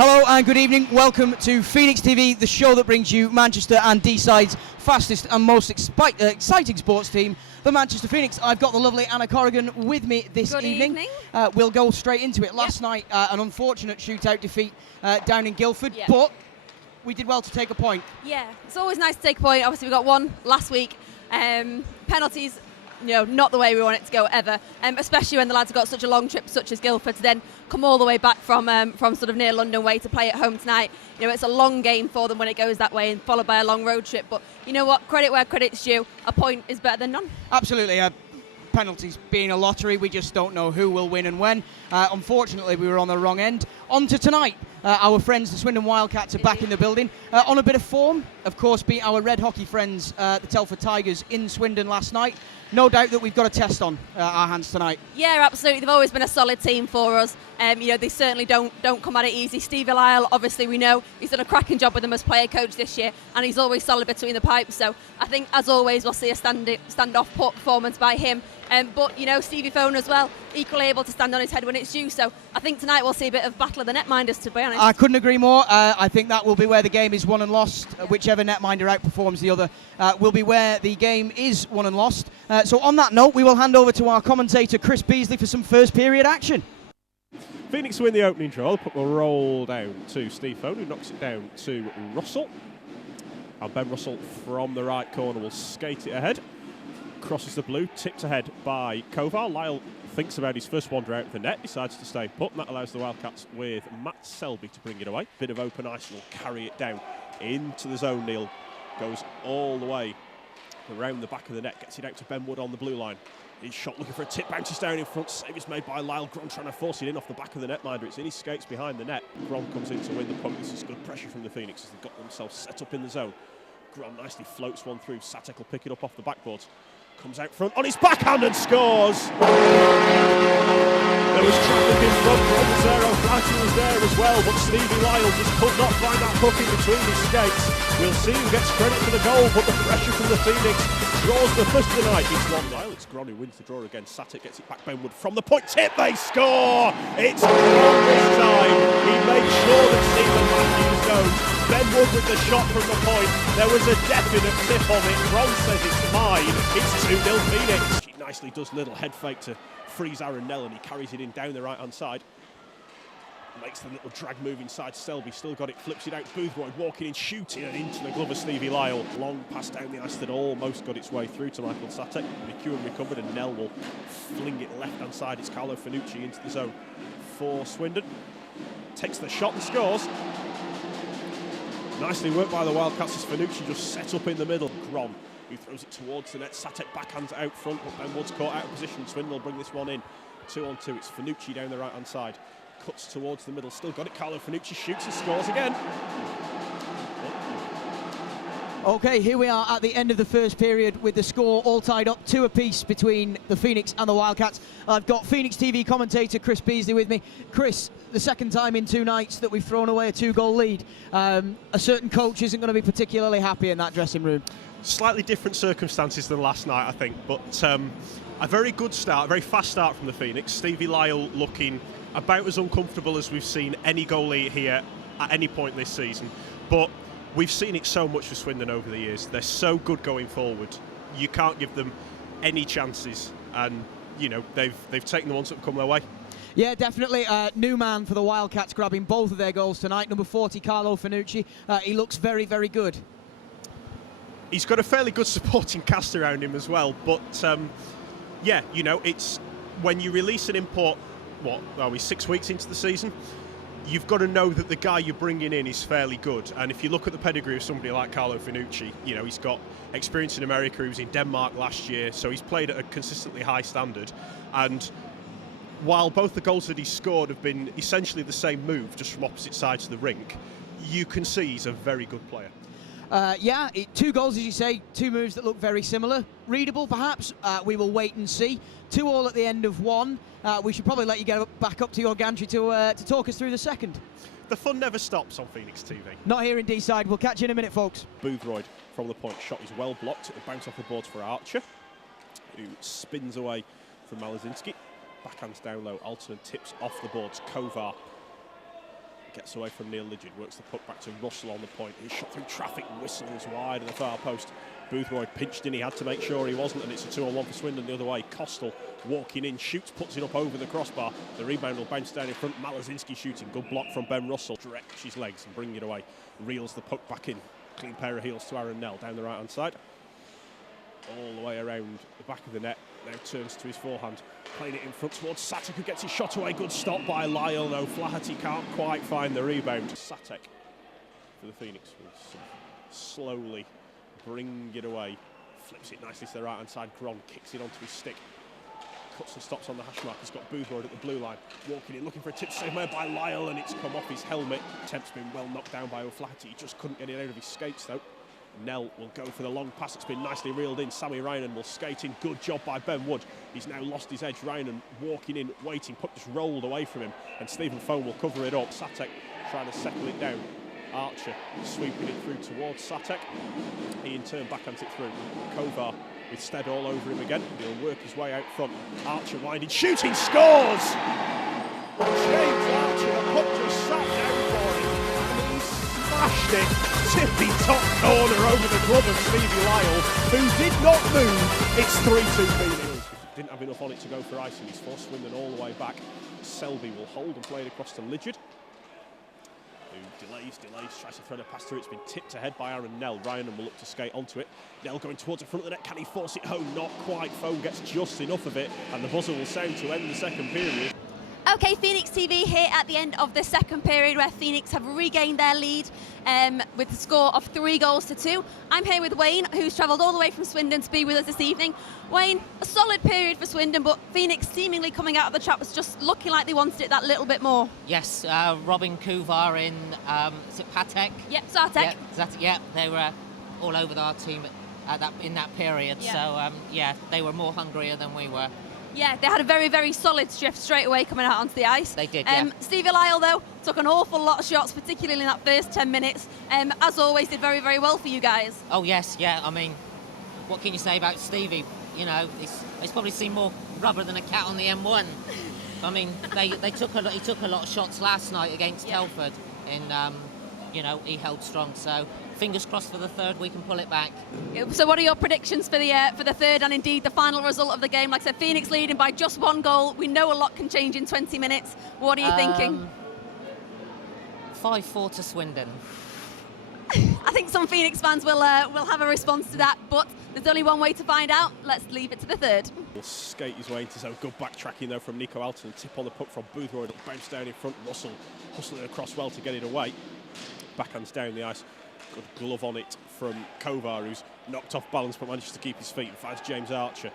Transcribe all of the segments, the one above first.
Hello and good evening. Welcome to Phoenix TV, the show that brings you Manchester and D-Side's fastest and most exciting sports team, the Manchester Phoenix. I've got the lovely Anna Corrigan with me this evening. We'll go straight into it. Last night, an unfortunate shootout defeat down in Guildford, but we did well to take a point. Yeah, it's always nice to take a point. Obviously, we got one last week. Penalties, not the way we want it to go ever, especially when the lads have got such a long trip such as Guildford to then come all the way back from sort of near London way to play at home tonight. It's a long game for them when it goes that way and followed by a long road trip. But you know what? Credit where credit's due. A point is better than none. Absolutely. Penalties being a lottery, we just don't know who will win and when. Unfortunately, we were on the wrong end. On to tonight. Our friends, the Swindon Wildcats, are back in the building. On a bit of form, of course, beat our red hockey friends, the Telford Tigers, in Swindon last night. No doubt that we've got a test on our hands tonight. Yeah, absolutely. They've always been a solid team for us. They certainly don't come at it easy. Stevie Lyle, obviously, we know he's done a cracking job with them as player coach this year, and he's always solid between the pipes. So I think, as always, we'll see a stand-off performance by him. But Stevie Phone as well, equally able to stand on his head when it's due. So I think tonight we'll see a bit of battle of the netminders, to be honest. I couldn't agree more. I think that will be where the game is won and lost. Whichever netminder outperforms the other will be where the game is won and lost. So on that note, we will hand over to our commentator Chris Beasley for some first period action. Phoenix win the opening draw. Put the roll down to Steve Phone, who knocks it down to Russell. And Ben Russell from the right corner will skate it ahead. Crosses the blue, tipped ahead by Kovar. Lyle thinks about his first wander out of the net, decides to stay put, and that allows the Wildcats with Matt Selby to bring it away. Bit of open ice, and will carry it down into the zone. Neil goes all the way around the back of the net, gets it out to Ben Wood on the blue line. His shot looking for a tip, bounces down in front. Save is made by Lyle. Gron trying to force it in off the back of the netminder. It's in his skates behind the net. Gron comes in to win the puck. This is good pressure from the Phoenix as they've got themselves set up in the zone. Gron nicely floats one through. Satek will pick it up off the backboard. Comes out front on his backhand and scores. There was traffic in front. Ron Flaherty was there as well, but Stevie Lyle just could not find that hook in between his skates. We'll see who gets credit for the goal, but the pressure from the Phoenix draws the first of the night. It's 1-0. It's Gron who wins the draw again. Satek gets it back. Benwood from the point. Tip. They score. It's Gron this time. He made sure that Stephen Matthews knows. Benwood with the shot from the point. There was a definite tip on it. Gron says it's mine. It's 2-0 Phoenix. He nicely does little head fake to freeze Aaron Nell, and he carries it in down the right hand side. Makes the little drag move inside Selby, still got it, flips it out. Boothroyd walking in, shooting, and into the glove of Stevie Lyle. Long pass down the ice that almost got its way through to Michael Satek. McEwen recovered, and Nell will fling it left hand side. It's Carlo Finucci into the zone for Swindon. Takes the shot and scores. Nicely worked by the Wildcats as Finucci just set up in the middle. Gron, who throws it towards the net. Satek backhands out front, but Ben Wood's caught out of position. Swindon will bring this one in. 2-on-2. It's Finucci down the right hand side. Cuts towards the middle, still got it. Carlo Finucci shoots and scores again. Okay, here we are at the end of the first period with the score all tied up 2 apiece between the Phoenix and the Wildcats. I've got Phoenix TV commentator Chris Beasley with me. Chris, the second time in 2 nights that we've thrown away a 2-goal lead. A certain coach isn't going to be particularly happy in that dressing room. Slightly different circumstances than last night, I think, but a very good start, a very fast start from the Phoenix. Stevie Lyle looking about as uncomfortable as we've seen any goalie here at any point this season. But we've seen it so much for Swindon over the years. They're so good going forward. You can't give them any chances, and they've taken the ones that have come their way. Yeah, definitely. New man for the Wildcats, grabbing both of their goals tonight. Number 40, Carlo Finucci. He looks very, very good. He's got a fairly good supporting cast around him as well. But it's when you release an import. What are we, 6 weeks into the season? You've got to know that the guy you're bringing in is fairly good. And if you look at the pedigree of somebody like Carlo Finucci, he's got experience in America. He was in Denmark last year, so he's played at a consistently high standard. And while both the goals that he scored have been essentially the same move, just from opposite sides of the rink, you can see he's a very good player. 2 goals, as you say, 2 moves that look very similar. Readable, perhaps. We will wait and see. 2-2 at the end of 1. We should probably let you get back up to your gantry to talk us through the second. The fun never stops on Phoenix TV. Not here in D-side. We'll catch you in a minute, folks. Boothroyd from the point. Shot is well blocked. It'll bounce off the boards for Archer, who spins away from Malazinski. Backhands down low. Alton tips off the boards. Kovar Gets away from Neil Lidgett, works the puck back to Russell on the point. He's shot through traffic, whistles wide of the far post. Boothroyd pinched in, he had to make sure he wasn't, and it's a 2-on-1 for Swindon the other way. Costal walking in, shoots, puts it up over the crossbar. The rebound will bounce down in front. Malazinski shooting, good block from Ben Russell. Directs his legs and bring it away. Reels the puck back in. Clean pair of heels to Aaron Nell down the right-hand side. All the way around the back of the net. Now turns to his forehand. Playing it in front towards Satek, who gets his shot away. Good stop by Lyle. No, Flaherty can't quite find the rebound. Satek for the Phoenix will slowly bring it away. Flips it nicely to the right-hand side. Gron kicks it onto his stick. Cuts and stops on the hash mark. He's got Boothroyd at the blue line. Walking in, looking for a tip save made by Lyle, and it's come off his helmet. Temp's been well knocked down by O'Flaherty. He just couldn't get it out of his skates, though. Nell will go for the long pass. It's been nicely reeled in. Sammy Ryanen will skate in. Good job by Ben Wood. He's now lost his edge. Ryanen walking in, waiting. Puck just rolled away from him, and Stephen Fohn will cover it up. Satek trying to settle it down. Archer sweeping it through towards Satek. He in turn backhands it through. Kovar with Stead all over him again. He'll work his way out front. Archer winding, shooting, scores! James Archer, the puck just sat down for him, and he smashed it, tippy top corner over the glove of Stevie Lyle, who did not move. It's 3-2 Phoenix. Didn't have enough on it to go for ice, and he's forced Swindon all the way back. Selby will hold and play it across to Lidgett, who delays, tries to thread a pass through. It's been tipped ahead by Aaron Nell. Ryanen will look to skate onto it. Nell going towards the front of the net. Can he force it home? Not quite. Fohn gets just enough of it, and the buzzer will sound to end the second period. Okay, Phoenix TV here at the end of the second period, where Phoenix have regained their lead with the score of 3-2. I'm here with Wayne, who's travelled all the way from Swindon to be with us this evening. Wayne, a solid period for Swindon, but Phoenix seemingly coming out of the trap was just looking like they wanted it that little bit more. Yes, Robin Kuvar in, is it Patek? Yep, Sartek. Yeah, they were all over our team in that period. Yeah. So, they were more hungrier than we were. Yeah, they had a very, very solid shift straight away coming out onto the ice. They did, yeah. Stevie Lyle, though, took an awful lot of shots, particularly in that first 10 minutes. As always, did very, very well for you guys. Oh, yes, yeah. I mean, what can you say about Stevie? You know, he's probably seen more rubber than a cat on the M1. I mean, he took a lot of shots last night against Telford, and, he held strong. So fingers crossed for the third, we can pull it back. So what are your predictions for the third and indeed the final result of the game? Like I said, Phoenix leading by just 1 goal. We know a lot can change in 20 minutes. What are you thinking? 5-4 to Swindon. I think some Phoenix fans will have a response to that, but there's only one way to find out. Let's leave it to the third. He'll skate his way into some good backtracking though from Nico Alton. Tip on the puck from Boothroyd. It'll bounce down in front. Russell hustling across well to get it away. Backhands down the ice. Good glove on it from Kovar, who's knocked off balance but manages to keep his feet and finds James Archer,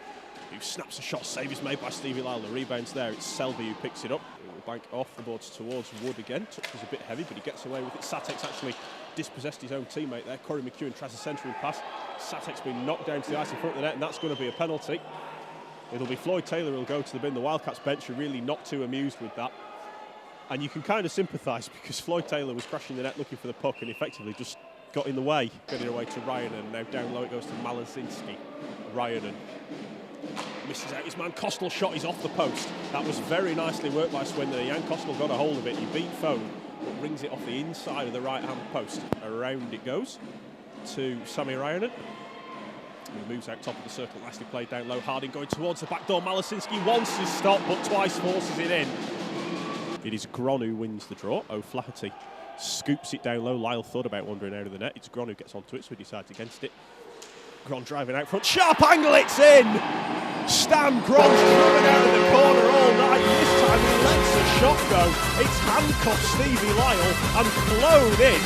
who snaps a shot. Save is made by Stevie Lyle. The rebound's there. It's Selby who picks it up. Bank off the boards towards Wood again. Touch was a bit heavy, but he gets away with it. Satek's actually dispossessed his own teammate there. Corey McEwen tries a centering pass. Satek's been knocked down to the ice in front of the net, and that's going to be a penalty. It'll be Floyd Taylor who'll go to the bin. The Wildcats bench are really not too amused with that. And you can kind of sympathise, because Floyd Taylor was crashing the net looking for the puck and effectively just got in the way. Getting away to Ryanen. Now down low it goes to Malazinski. Ryanen misses out his man. Costal shot is off the post. That was very nicely worked by Swindon. Jan Costal got a hold of it. He beat Fohn, but rings it off the inside of the right-hand post. Around it goes to Sammy Ryanen. He moves out top of the circle. Nicely played down low. Harding going towards the back door. Malazinski wants his stop, but twice forces it in. It is Gron who wins the draw. O'Flaherty scoops it down low. Lyle thought about wandering out of the net. It's Gron who gets onto it, so he decides against it. Gron driving out front. Sharp angle, it's in! Stan Gron's driven out of the corner all night. This time he lets a shot go. It's handcuffed Stevie Lyle and flown in.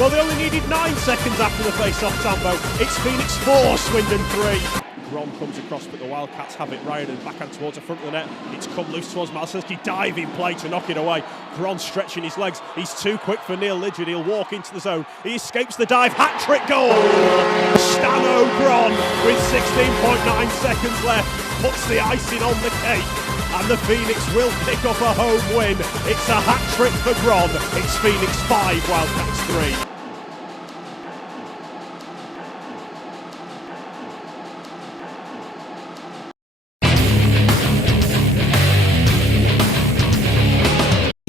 Well, they only needed 9 seconds after the face-off Tambo. It's Phoenix 4, Swindon 3. Gron comes across, but the Wildcats have it. Ryanen backhand towards the front of the net. It's come loose towards Malazinski. Diving play to knock it away. Gron stretching his legs. He's too quick for Neil Lidgett. He'll walk into the zone. He escapes the dive. Hat-trick goal! Stano Gron with 16.9 seconds left puts the icing on the cake. And the Phoenix will pick up a home win. It's a hat-trick for Gron. It's Phoenix 5, Wildcats 3.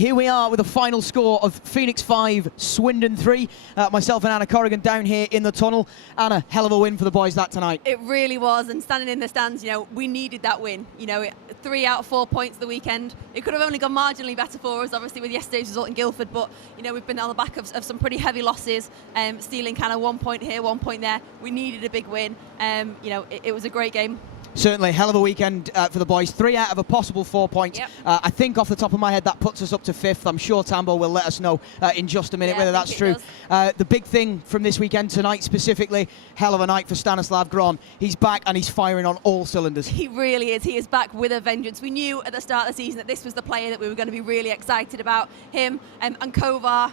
here we are with the final score of Phoenix 5, Swindon 3. Myself and Anna Corrigan down here in the tunnel. Anna, hell of a win for the boys that tonight. It really was, and standing in the stands, we needed that win. 3 out of 4 points the weekend. It could have only gone marginally better for us, obviously, with yesterday's result in Guildford, but, we've been on the back of some pretty heavy losses, stealing kind of 1 point here, 1 point there. We needed a big win. It was a great game. Certainly, hell of a weekend for the boys. 3 out of a possible 4 points. Yep. I think off the top of my head that puts us up to 5th. I'm sure Tambo will let us know in just a minute whether that's true. The big thing from this weekend tonight specifically, hell of a night for Stanislav Gron. He's back and he's firing on all cylinders. He really is. He is back with a vengeance. We knew at the start of the season that this was the player that we were going to be really excited about. Him and Kovar,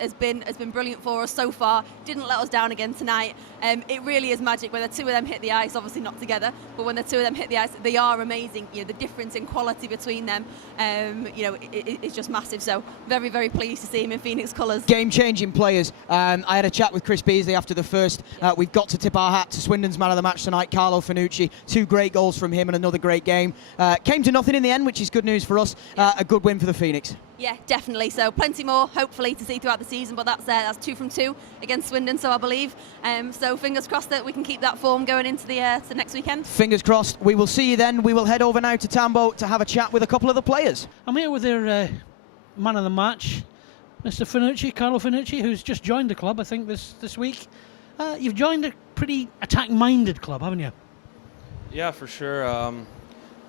has been brilliant for us so far. Didn't let us down again tonight. It really is magic when the two of them hit the ice, obviously not together, but when the two of them hit the ice, they are amazing. The difference in quality between them, it's just massive. So very, very pleased to see him in Phoenix colours. Game-changing players. I had a chat with Chris Beasley after the first. We've got to tip our hat to Swindon's man of the match tonight, Carlo Finucci. 2 great goals from him and another great game. Came to nothing in the end, which is good news for us. A good win for the Phoenix. Yeah, definitely. So plenty more, hopefully, to see throughout the season. But that's 2 from 2 against Swindon, so I believe. So fingers crossed that we can keep that form going into the next weekend. Fingers crossed. We will see you then. We will head over now to Tambo to have a chat with a couple of the players. I'm here with their man of the match, Mr. Finucci, Carlo Finucci, who's just joined the club, I think, this week. You've joined a pretty attack-minded club, haven't you? Yeah, for sure.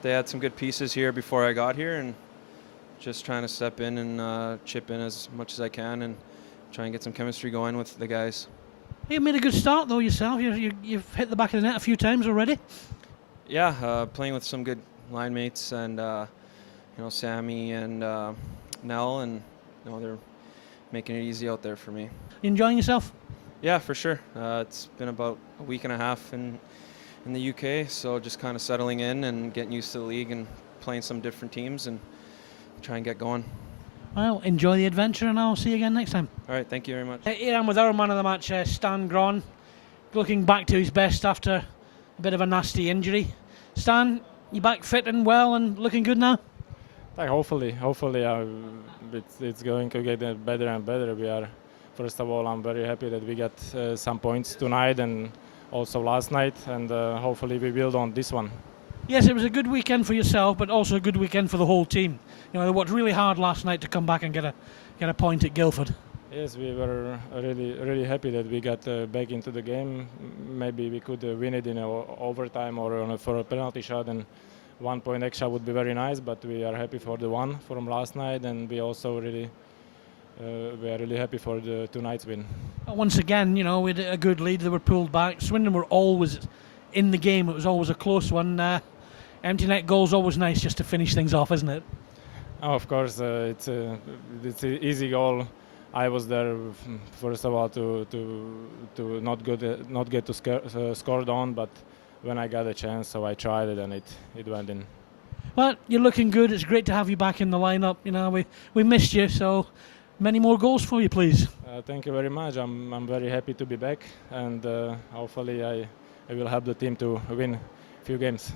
They had some good pieces here before I got here, and just trying to step in and chip in as much as I can and try and get some chemistry going with the guys. You made a good start, though, yourself. You've hit the back of the net a few times already. Yeah, playing with some good line mates and, Sammy and Nell, and, they're making it easy out there for me. You enjoying yourself? Yeah, for sure. It's been about a week and a half in the UK, so just kind of settling in and getting used to the league and playing some different teams and try and get going. Well, enjoy the adventure, and I'll see you again next time. All right, thank you very much. Here I am with our man of the match, Stan Gron, looking back to his best after a bit of a nasty injury. Stan, you back fit and well and looking good now? Hopefully, it's going to get better and better. First of all, I'm very happy that we got some points tonight and also last night, and hopefully we build on this one. Yes, it was a good weekend for yourself, but also a good weekend for the whole team. They worked really hard last night to come back and get a point at Guildford. Yes, we were really happy that we got back into the game. Maybe we could win it in overtime or for a penalty shot, and 1 point extra would be very nice. But we are happy for the one from last night, and we also we are really happy for the tonight's win. Once again, we had a good lead. They were pulled back. Swindon were always in the game. It was always a close one. Empty net goal's always nice just to finish things off, isn't it? Oh, of course, it's an easy goal. I was there first of all to not get to scored on, but when I got a chance, so I tried it and it went in. Well, you're looking good. It's great to have you back in the lineup. We missed you, so many more goals for you, please. Thank you very much. I'm very happy to be back, and hopefully I will help the team to win a few games.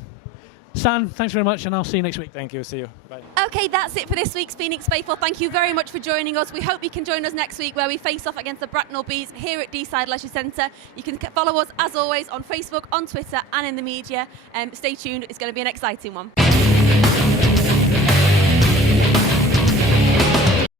Stan, thanks very much, and I'll see you next week. Thank you. See you. Bye. Okay, that's it for this week's Phoenix Faithful. Thank you very much for joining us. We hope you can join us next week where we face off against the Bracknell Bees here at Deeside Leisure Centre. You can follow us, as always, on Facebook, on Twitter and in the media. Stay tuned. It's going to be an exciting one.